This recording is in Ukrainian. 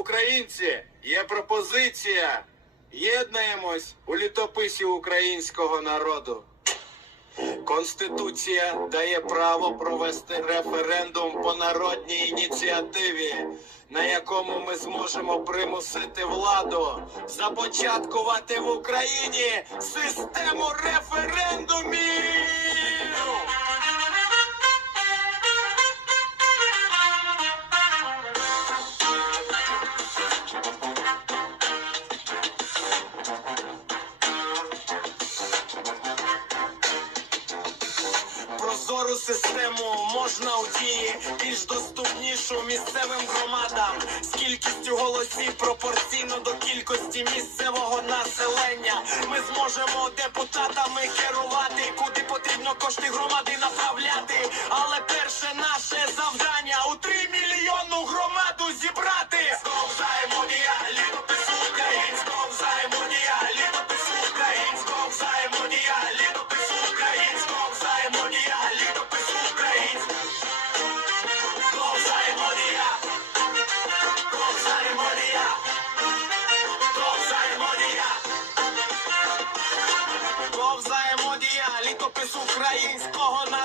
Українці, є пропозиція. Єднаємось у літописі українського народу. Конституція дає право провести референдум по народній ініціативі, на якому ми зможемо примусити владу започаткувати в Україні систему референдумів. Прозору систему можна у дії більш доступнішу місцевим громадам з кількістю голосів пропорційно до кількості місцевого населення. Ми зможемо депутатами керувати, куди потрібно кошти громади направляти. Але перше наше взаємодія українського народу